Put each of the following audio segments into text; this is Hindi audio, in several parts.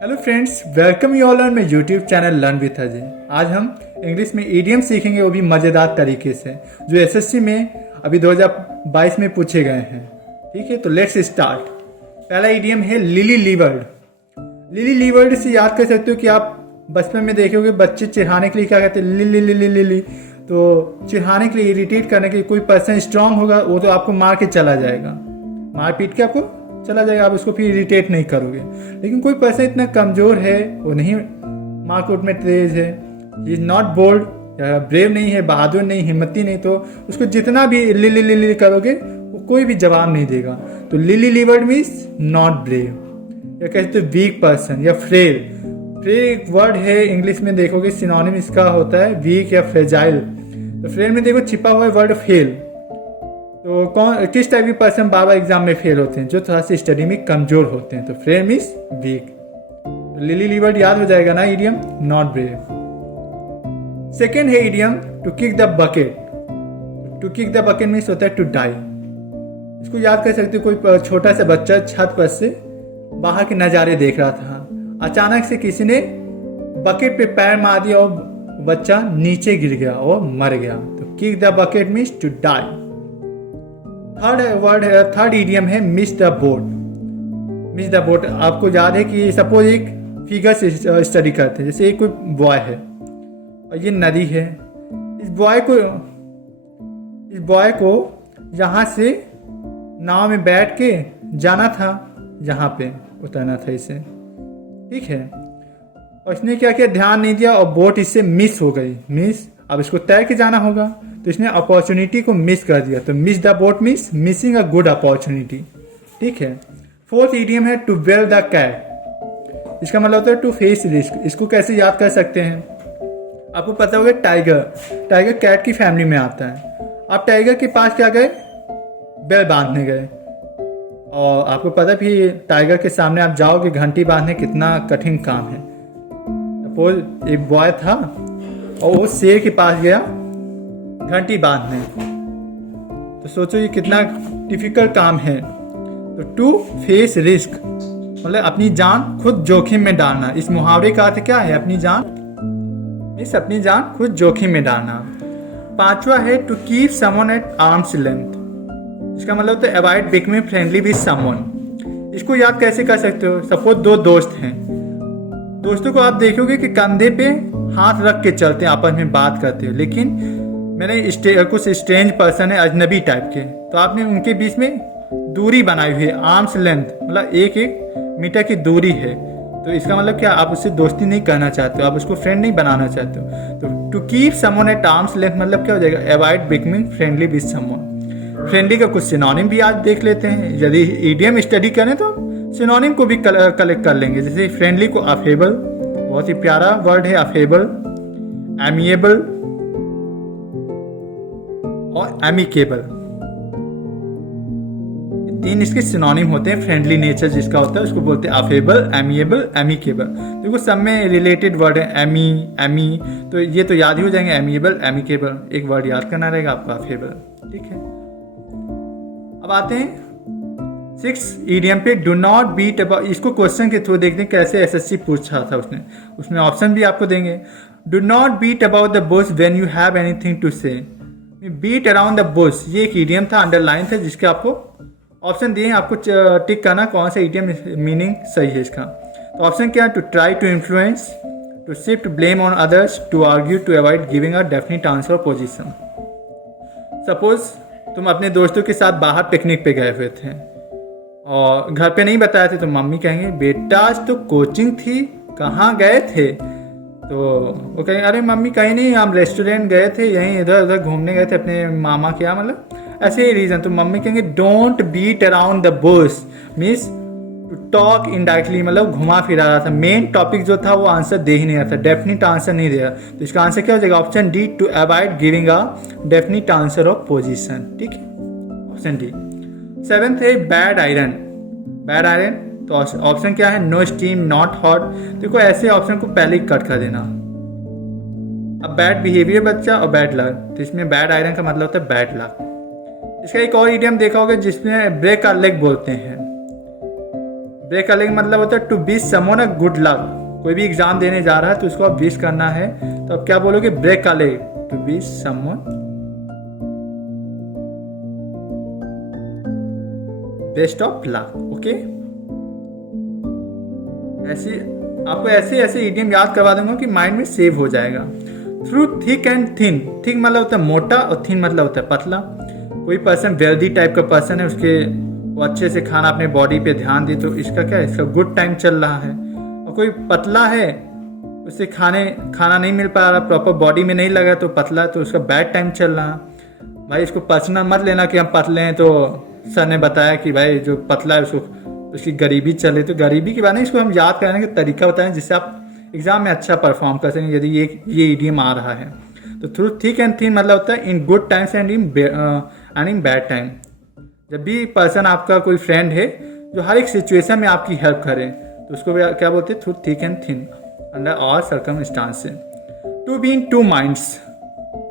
Hello friends, welcome you all on my YouTube channel learn with Ajay. आज हम इंग्लिश में ईडियम सीखेंगे, वो भी मज़ेदार तरीके से, जो एसएससी में अभी 2022 में पूछे गए हैं। ठीक है, तो लेट्स स्टार्ट। पहला ईडियम है लिली लीवर्ड। लिली लीवर्ड से याद कर सकते हो कि आप बचपन में देखे होगे बच्चे चिढ़ाने के लिए क्या कहते हैं, लिली लिली लिली। तो चिढ़ाने के लिए, इरिटेट करने के लिए, कोई पर्सन स्ट्रांग होगा वो तो आपको मार के चला जाएगा, मार पीट के आपको चला जाएगा, आप उसको फिर इरिटेट नहीं करोगे। लेकिन कोई पर्सन इतना कमज़ोर है, वो नहीं मारकूट में तेज है, इज नॉट बोल्ड, ब्रेव नहीं है, बहादुर नहीं, हिम्मती नहीं, तो उसको जितना भी लिली लिली करोगे वो कोई भी जवाब नहीं देगा। तो lily livered means not brave, या कहते हो वीक पर्सन या फ्रेल। फ्रेल एक वर्ड है, इंग्लिश में देखोगे सिनोनिम इसका होता है वीक या फ्रेजाइल। तो फ्रेल में देखो छिपा हुआ है वर्ड फेल। तो किस टाइप के पर्सन बाबा एग्जाम में फेल होते हैं? जो थोड़ा सा स्टडी में कमजोर होते हैं। तो frail means weak. Lily livered याद हो जाएगा ना, इडियम नॉट ब्रेव। सेकेंड है idiom to kick the bucket. To kick the bucket means होता है टू डाई। इसको याद कर सकते हो, कोई छोटा सा बच्चा छत पर से बाहर के नज़ारे देख रहा था, अचानक से किसी ने बकेट पे पैर मार दिया और बच्चा नीचे गिर गया और मर गया। तो kick the bucket means to die. Third idiom है miss the boat. Miss the boat आपको याद है कि सपोज एक फिगर से स्टडी करते हैं, जैसे एक कोई बॉय है और ये नदी है। इस बॉय को यहाँ से नाव में बैठ के जाना था, यहाँ पे उतरना था इसे। ठीक है, और इसने क्या किया, ध्यान नहीं दिया और बोट इससे मिस हो गई। मिस, अब इसको तैर के जाना होगा, तो इसने अपॉर्चुनिटी को मिस कर दिया। तो miss the boat means missing a good opportunity. ठीक है। फोर्थ इडियम है टू वेयर द कैट। इसका मतलब होता है टू फेस रिस्क। इसको कैसे याद कर सकते हैं? आपको पता होगा टाइगर कैट की फैमिली में आता है। आप टाइगर के पास क्या गए, बेल बांधने गए, और आपको पता भी टाइगर के सामने आप जाओगे, घंटी बांधने कितना कठिन काम है। सपोज एक बॉय था और वो शेर के पास गया घंटी बांधने, तो सोचो ये कितना डिफिकल्ट काम है। तो टू फेस रिस्क मतलब अपनी जान खुद जोखिम में डालना। इस मुहावरे का अर्थ क्या है? अपनी जान खुद जोखिम में डालना। पांचवा है to keep someone at arms length. इसका मतलब होता है avoid becoming friendly with someone. इसको याद कैसे कर सकते हो? सपोज दो दोस्त हैं, दोस्तों को आप देखोगे कि कंधे पे हाथ रख के चलते हैं, आपस में बात करते हो, लेकिन मैंने कुछ स्ट्रेंज पर्सन है, अजनबी टाइप के, तो आपने उनके बीच में दूरी बनाई हुई है, आर्म्स लेंथ, मतलब 1 मीटर की दूरी है। तो इसका मतलब क्या, आप उससे दोस्ती नहीं करना चाहते हो, आप उसको फ्रेंड नहीं बनाना चाहते हो। तो to keep someone at arms length मतलब क्या हो जाएगा, avoid becoming friendly with someone. Friendly का कुछ सिनोनिम भी आज देख लेते हैं। यदि ईडियम स्टडी करें तो सिनोनिम को भी कलेक्ट कर लेंगे। जैसे फ्रेंडली को अफेबल, बहुत ही प्यारा वर्ड है अफेबल, एमिएबल और एमिकेबल, 3 इसके सिनोनिम होते हैं। फ्रेंडली नेचर जिसका होता है उसको बोलते हैं अफेबल, एमिएबल, एमिकेबल। देखो सब में रिलेटेड वर्ड है, एमी, तो ये तो याद ही हो जाएंगे, एमिएबल, एमिकेबल। एक वर्ड याद करना रहेगा आपका, अफेबल। ठीक है, अब आते हैं 6 इडियम पे, डू नॉट बीट अबाउट। इसको क्वेश्चन के थ्रू देखते हैं कैसे एसएससी पूछा था उसमें ऑप्शन भी आपको देंगे। Do not beat about the bush when you have anything to say. Beat around the bush ये एक इडियम था, अंडरलाइन था, जिसके आपको ऑप्शन दिए हैं, आपको टिक करना कौन सा इडियम मीनिंग सही है इसका। तो ऑप्शन क्या है? To try to influence, to shift blame on others, to argue, to avoid giving a definite answer और पोजिशन। सपोज तुम अपने दोस्तों के साथ बाहर पिकनिक पे गए हुए थे और घर पे नहीं बताए थे, तो मम्मी कहेंगे बेटा आज तो कोचिंग थी, कहाँ गए थे? तो वो कहेंगे अरे मम्मी कहीं नहीं, हम रेस्टोरेंट गए थे, यहीं इधर उधर घूमने गए थे अपने मामा के यहाँ, मतलब ऐसे ही रीजन। तो मम्मी कहेंगे don't beat around the bush means to talk indirectly, मतलब घुमा फिरा रहा था, मेन टॉपिक जो था वो आंसर दे ही नहीं रहा था, डेफिनेट आंसर नहीं दे रहा। तो इसका आंसर क्या हो जाएगा? Option D, to avoid giving a definite answer of position. ठीक है, ऑप्शन डी। 7th है बैड आयरन। बैड आयरन, तो ऑप्शन क्या है? No steam, not hot. देखो ऐसे ऑप्शन को पहले ही कट कर देना। अब बैड बिहेवियर बच्चा और बैड लक, तो इसमें बैड आयरन का मतलब होता है बैड लक। इसका एक और इडियम देखा होगा जिसमें ब्रेक अ लेग बोलते हैं। ब्रेक अले मतलब होता है to wish someone a good luck. कोई भी एग्जाम देने जा रहा है तो उसको आप विश करना है, तो आप क्या बोलोगे, break a leg, to wish someone best of luck. Okay, ऐसी आपको ऐसे ऐसे इडियम याद करवा दूंगा कि माइंड में सेव हो जाएगा। Through thick and thin, thick मतलब होता है मोटा और थिन मतलब होता है पतला। कोई पर्सन वेल्दी टाइप का पर्सन है, उसके वो अच्छे से खाना अपने बॉडी पे ध्यान दे तो इसका क्या है, इसका गुड टाइम चल रहा है। और कोई पतला है, उसे खाना नहीं मिल पा रहा, प्रॉपर बॉडी में नहीं लगा तो पतला है, तो उसका बैड टाइम चल रहा है। भाई इसको पर्सनल मत लेना कि हम पतले हैं तो सर ने बताया कि भाई जो पतला है उसकी गरीबी चले, तो गरीबी की बात नहीं, इसको हम याद करने का तरीका बताएं जिससे आप एग्जाम में अच्छा परफॉर्म कर सकें यदि ये इडियम आ रहा है। तो थ्रू थिक एंड थिन मतलब होता है in good times and in bad time. जब भी पर्सन आपका कोई फ्रेंड है जो हर एक सिचुएशन में आपकी हेल्प करे तो उसको क्या बोलते हैं, through thick and thin under all circumstances. To be in two minds,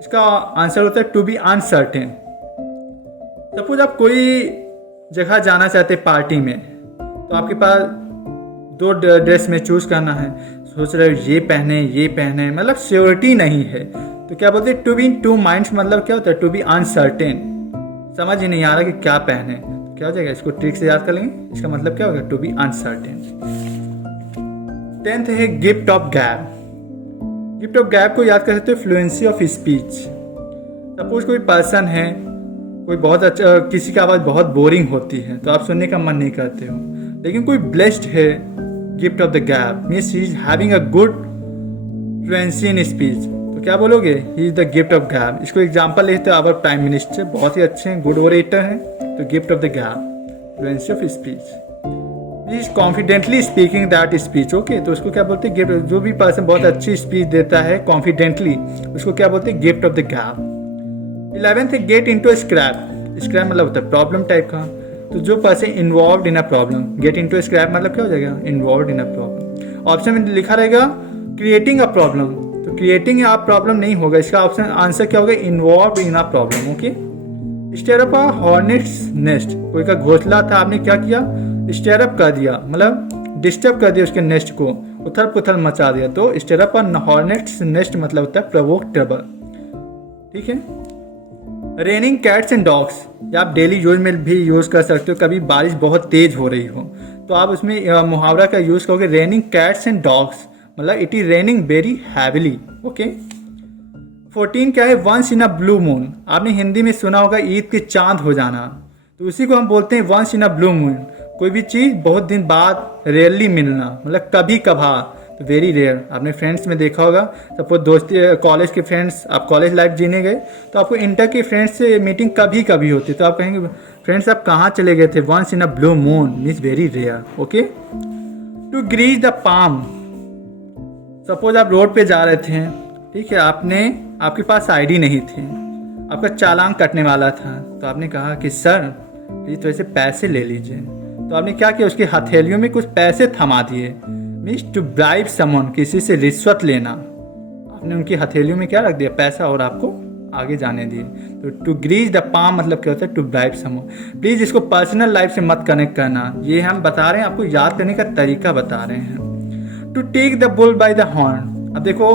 इसका आंसर होता है टू बी अनसर्टेन। सपोज आप कोई जगह जाना चाहते पार्टी में, तो आपके पास दो ड्रेस में चूज करना है, सोच रहे हो ये पहने, मतलब श्योरिटी नहीं है, तो क्या बोलते हैं, to be in two minds मतलब क्या होता है, टू बी अनसर्टेन। समझ ही नहीं आ रहा कि क्या पहने, तो क्या हो जाएगा, इसको ट्रिक से याद कर लेंगे, इसका मतलब क्या होगा, टू बी अनसर्टेन। 10th है gift of gab. Gift of gab को याद कर सकते हो, फ्लुएंसी ऑफ स्पीच। सपोज कोई पर्सन है, कोई बहुत अच्छा, किसी की आवाज़ बहुत बोरिंग होती है तो आप सुनने का मन नहीं करते हो, लेकिन कोई ब्लेस्ड है, gift of the gap means he is having a good fluency in speech, तो क्या बोलोगे, he is the gift of gap. इसको एग्जाम्पल लेते हैं, आवर प्राइम मिनिस्टर बहुत ही अच्छे हैं, गुड ओरेटर हैं, तो gift of the gap, fluency of speech, he is confidently speaking that speech. Okay, तो उसको क्या बोलते हैं, गिफ्ट। जो भी पर्सन बहुत अच्छी स्पीच देता है कॉन्फिडेंटली, उसको क्या बोलते हैं, gift of the gap. 11th है गेट इनटू स्क्रैप। स्क्रैप मतलब होता है प्रॉब्लम टाइप का, तो जो person involve in a problem, get into scrap मतलब क्या हो जाएगा, involve in a problem. Option में लिखा रहेगा क्रिएटिंग अ प्रॉब्लम, तो क्रिएटिंग आप प्रॉब्लम नहीं होगा, इसका ऑप्शन आंसर क्या होगा, involve in a problem. Okay, stir up a hornet's nest, कोई का घोंसला था, आपने क्या किया, स्टेयर अप कर दिया, मतलब डिस्टर्ब कर दिया उसके नेस्ट को, उथल पुथल मचा दिया, तो stir up a hornet's nest मतलब होता है प्रवोक ट्रबल। ठीक है, रेनिंग कैट्स एंड डॉग्स, या आप डेली यूज में भी यूज कर सकते हो, कभी बारिश बहुत तेज हो रही हो तो आप उसमें मुहावरा का यूज करोगे, रेनिंग कैट्स एंड डॉग्स मतलब it is raining very heavily. Okay, 14 क्या है, once in a blue moon. आपने हिंदी में सुना होगा ईद के चांद हो जाना, तो उसी को हम बोलते हैं once in a blue moon. कोई भी चीज़ बहुत दिन बाद रेयरली मिलना, मतलब कभी कभार, तो वेरी रेयर। आपने फ्रेंड्स में देखा होगा, सपोज दोस्ती कॉलेज के फ्रेंड्स, आप कॉलेज लाइफ जीने गए तो आपको इंटर के फ्रेंड्स से मीटिंग कभी कभी होती, तो आप कहेंगे फ्रेंड्स आप कहाँ चले गए थे, once in a blue moon means very rare. Okay, to grease the palm. Suppose आप रोड पे जा रहे थे, ठीक है, आपके पास आईडी नहीं थी, आपका चालान कटने वाला था, तो आपने कहा कि सर प्लीज तो ऐसे पैसे ले लीजिए, तो आपने क्या किया, उसकी हथेलियों में कुछ पैसे थमा दिए, मीन्स टू ब्राइब समवन, किसी से रिश्वत लेना, आपने उनकी हथेलियों में क्या रख दिया, पैसा, और आपको आगे जाने दिए। तो टू ग्रीज द पाम मतलब क्या होता है, टू ब्राइब समवन। प्लीज इसको पर्सनल लाइफ से मत कनेक्ट करना, ये हम बता रहे हैं, आपको याद करने का तरीका बता रहे हैं। To take the bull by the horn. अब देखो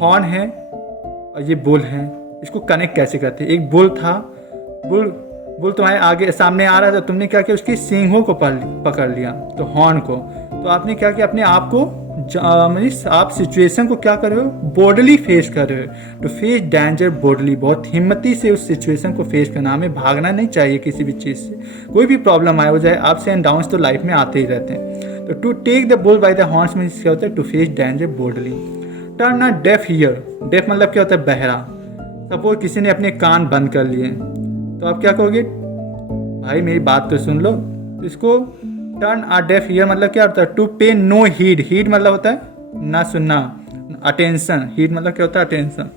हॉर्न है और ये बुल है, इसको कनेक्ट कैसे करते हैं, एक बुल था, बुल तुम्हारे आगे सामने आ रहा था, तुमने क्या किया, उसकी सींगों को पकड़ लिया, तो हॉर्न को, तो आपने क्या किया, अपने आप को आप सिचुएशन को क्या कर रहे हो, बोल्डली फेस कर रहे हो, टू फेस डेंजर बोल्डली, बहुत हिम्मती से उस सिचुएशन को फेस करना। हमें भागना नहीं चाहिए किसी भी चीज़ से, कोई भी प्रॉब्लम आए हो जाए, अप्स एंड डाउन्स तो लाइफ में आते ही रहते हैं। तो to take the bull by the horns में क्या होता है, to face danger boldly. Turn a deaf ear. Deaf मतलब क्या होता है, बहरा। सपोज किसी ने अपने कान बंद कर लिए, तो आप क्या कहोगे, भाई मेरी बात तो सुन लो, तो इसको टर्न अ डेफ ईयर मतलब क्या होता है, to pay no heed. Heed मतलब होता है ना सुनना, अटेंशन। हीड मतलब क्या होता है, attention.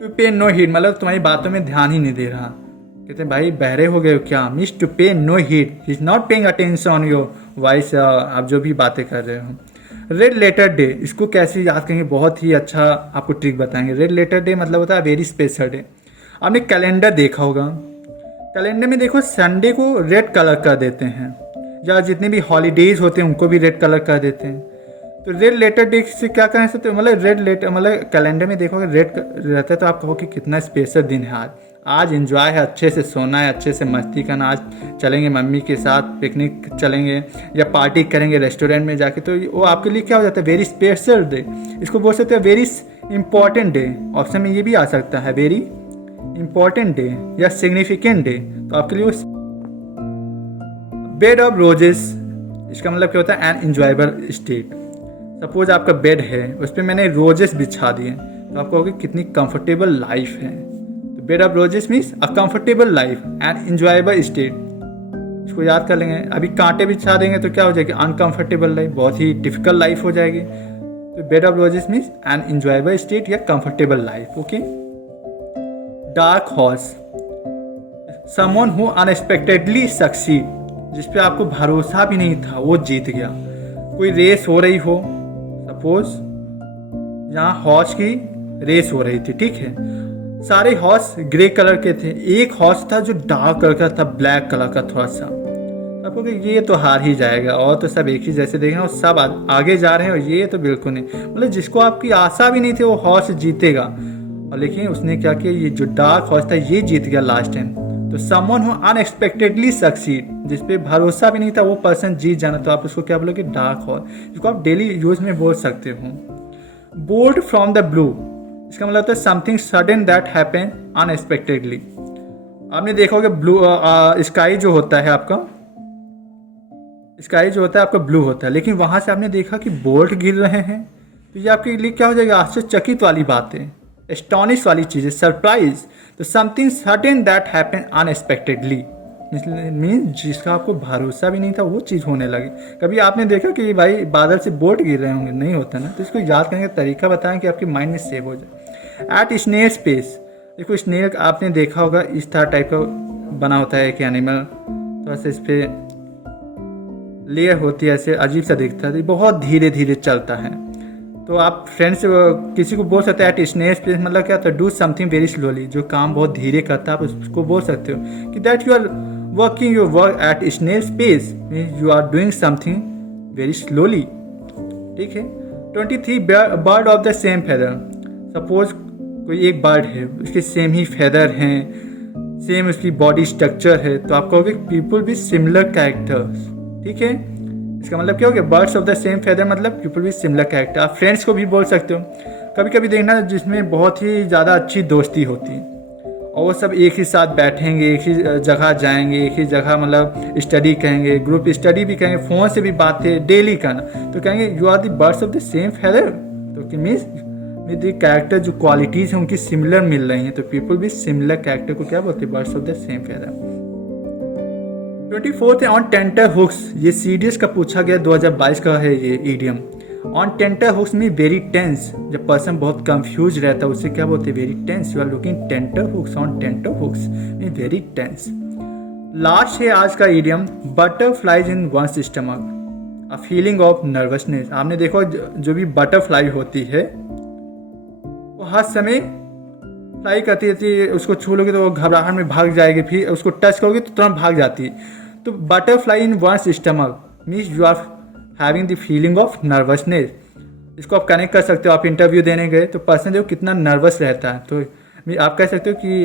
To pay no heed मतलब तुम्हारी बातों में ध्यान ही नहीं दे रहा, कहते हैं भाई बहरे हो गए हो क्या, means to pay no heed, he is not paying attention on your voice, आप जो भी बातें कर रहे हो। रेड लेटर डे, इसको कैसे याद करेंगे, बहुत ही अच्छा आपको ट्रिक बताएंगे। रेड लेटर डे मतलब होता है वेरी स्पेशल डे। आपने कैलेंडर देखा होगा, कैलेंडर में देखो संडे को रेड कलर कर देते हैं, या जितने भी हॉलीडेज होते हैं उनको भी रेड कलर कर देते हैं। तो रेड लेटर डे से क्या कह सकते हो, मतलब रेड लेटर मतलब कैलेंडर में देखोगे रेड रहता है तो आप कहोगे कितना स्पेशल दिन है आज एंजॉय है, अच्छे से सोना है, अच्छे से मस्ती करना, आज चलेंगे मम्मी के साथ पिकनिक चलेंगे या पार्टी करेंगे रेस्टोरेंट में जाके, तो वो आपके लिए क्या हो जाता है वेरी स्पेशल डे। इसको बोल सकते हैं वेरी इंपॉर्टेंट डे। ऑप्शन में ये भी आ सकता है वेरी इंपॉर्टेंट डे या सिग्निफिकेंट डे। तो आपके लिए वो बेड ऑफ रोजेस, इसका मतलब क्या होता है एन इंजॉयबल स्टेट। सपोज आपका बेड है उस पर मैंने रोजेस बिछा दिए तो आप कहोगे कितनी कंफर्टेबल लाइफ है। तो bed of roses means a comfortable life and enjoyable state. इसको याद कर लेंगे। अभी कांटे बिछा देंगे तो क्या हो जाएगी अनकंफर्टेबल लाइफ, बहुत ही डिफिकल्ट लाइफ हो जाएगी। तो bed of roses means an enjoyable state या comfortable life. Okay. Dark horse, someone who unexpectedly succeed, जिस पे आपको भरोसा भी नहीं था वो जीत गया। कोई रेस हो रही हो, सपोज यहाँ हॉर्स की रेस हो रही थी, ठीक है, सारे हॉर्स ग्रे कलर के थे, एक हॉर्स था जो डार्क कलर का था, ब्लैक कलर का थोड़ा सा। आपको ये तो हार ही जाएगा और तो सब एक ही जैसे देखें और सब आगे जा रहे हैं और ये तो बिल्कुल नहीं, मतलब जिसको आपकी आशा भी नहीं थी वो हॉर्स जीतेगा। और लेकिन उसने क्या किया, ये जो डार्क हॉर्स था ये जीत गया लास्ट टाइम। तो समवन हु अनएक्सपेक्टेडली सक्सीड, जिसपे भरोसा भी नहीं था वो पर्सन जीत जाना, तो आप उसको क्या बोलोगे डार्क हॉर्स, जिसको आप डेली यूज में बोल सकते हो। बोल्ड फ्रॉम द ब्लू, इसका मतलब होता है something sudden that happen unexpectedly. आपने देखा होगा ब्लू स्काई जो होता है आपका, स्काई जो होता है आपका ब्लू होता है, लेकिन वहां से आपने देखा कि बोल्ट गिर रहे हैं, तो ये आपके लिए क्या हो जाएगा आश्चर्यचकित वाली बात है, एस्टॉनिश वाली चीज़ है, सरप्राइज। तो something sudden that happen unexpectedly mean जिसका आपको भरोसा भी नहीं था वो चीज़ होने लगी। कभी आपने देखा कि भाई बादल से बोट गिर रहे होंगे, नहीं होता ना, तो इसको याद करने का तरीका बताएं कि आपके माइंड में सेव हो जाए। एट स्नेल स्पेस, देखो स्नेल आपने देखा होगा इस तरह टाइप का बना होता है कि एनिमल, थोड़ा सा इस पर लेयर होती है, ऐसे अजीब सा दिखता है, बहुत धीरे धीरे चलता है। तो आप फ्रेंड्स किसी को बोल सकते हैं एट स्नेल स्पेस, मतलब क्या होता है डू समथिंग वेरी स्लोली, जो काम बहुत धीरे करता है आप उसको बोल सकते हो कि that you are working your work at snail space, you are doing something very slowly, ठीक है। 23 bird of the same feather, suppose कोई एक बर्ड है उसके सेम ही फेदर हैं, सेम उसकी बॉडी स्ट्रक्चर है, तो आप कहोगे पीपल विद सिमिलर कैरेक्टर्स, ठीक है। इसका मतलब क्या हो गया birds of the same feather, मतलब पीपल विद सिमिलर कैरेक्टर। आप फ्रेंड्स को भी बोल सकते हो। कभी कभी देखना जिसमें बहुत ही ज़्यादा अच्छी दोस्ती होती है और वो सब एक ही साथ बैठेंगे, एक ही जगह जाएंगे, एक ही जगह मतलब स्टडी करेंगे, ग्रुप स्टडी भी करेंगे, फ़ोन से भी बातें डेली करना, तो कहेंगे you are the birds of the same feather. तो मीन्स द कैरेक्टर जो क्वालिटीज़ हैं उनकी सिमिलर मिल रही हैं, तो पीपल विद सिमिलर कैरेक्टर को क्या बोलते हैं birds of the same feather. 24 on tenterhooks, ये सीडीएस का पूछा गया 2022 का है ये ईडियम। ऑन टेंटर हुक्स में वेरी टेंस, जब पर्सन बहुत कंफ्यूज रहता है उसे क्या बोलते हैं very tense, you are looking tenterhooks on tenterhooks mean very tense. Last है आज का idiom butterflies in one's stomach, a feeling of nervousness. आपने देखो जो भी बटरफ्लाई होती है वो हर समय फ्लाई करती रहती है, उसको छू लोगे तो वो घबराहट में भाग जाएगी, फिर उसको टच करोगे तो तुरंत भाग जाती है। तो butterfly in one's stomach means you are having the feeling of nervousness. इसको आप कनेक्ट कर सकते हो। आप इंटरव्यू देने गए तो पर्सन जो कितना नर्वस रहता है, तो आप कह सकते हो कि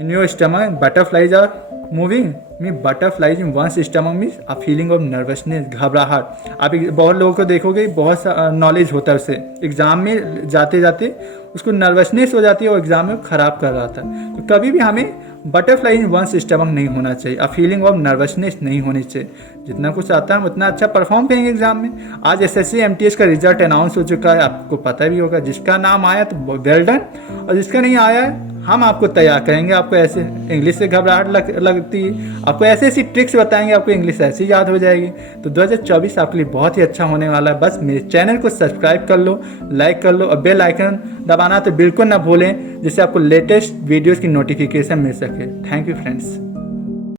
in your stomach butterflies are moving mean butterflies in one's stomach means a feeling of nervousness, घबराहट। आप बहुत लोगों को देखोगे बहुत सा नॉलेज होता है उसे, एग्जाम में जाते जाते उसको नर्वसनेस हो जाती है और एग्जाम में खराब कर रहा था। तो कभी भी हमें बटरफ्लाई इन वंस स्टमक नहीं होना चाहिए, अ फीलिंग ऑफ नर्वसनेस नहीं होनी चाहिए। जितना कुछ आता है उतना अच्छा परफॉर्म करेंगे एग्जाम में। आज एसएससी एमटीएस का रिजल्ट अनाउंस हो चुका है, आपको पता भी होगा। जिसका नाम आया तो वेल डन, और जिसका नहीं आया है हम आपको तैयार करेंगे। आपको ऐसे इंग्लिश से घबराहट लगती है, आपको ऐसे ऐसी ट्रिक्स बताएंगे, आपको इंग्लिश ऐसे याद हो जाएगी। तो 2024 आपके लिए बहुत ही अच्छा होने वाला है। बस मेरे चैनल को सब्सक्राइब कर लो, लाइक कर लो और बेल आइकन दबाना तो बिल्कुल ना भूलें, जिससे आपको लेटेस्ट वीडियोस की नोटिफिकेशन मिल सके। Thank you friends.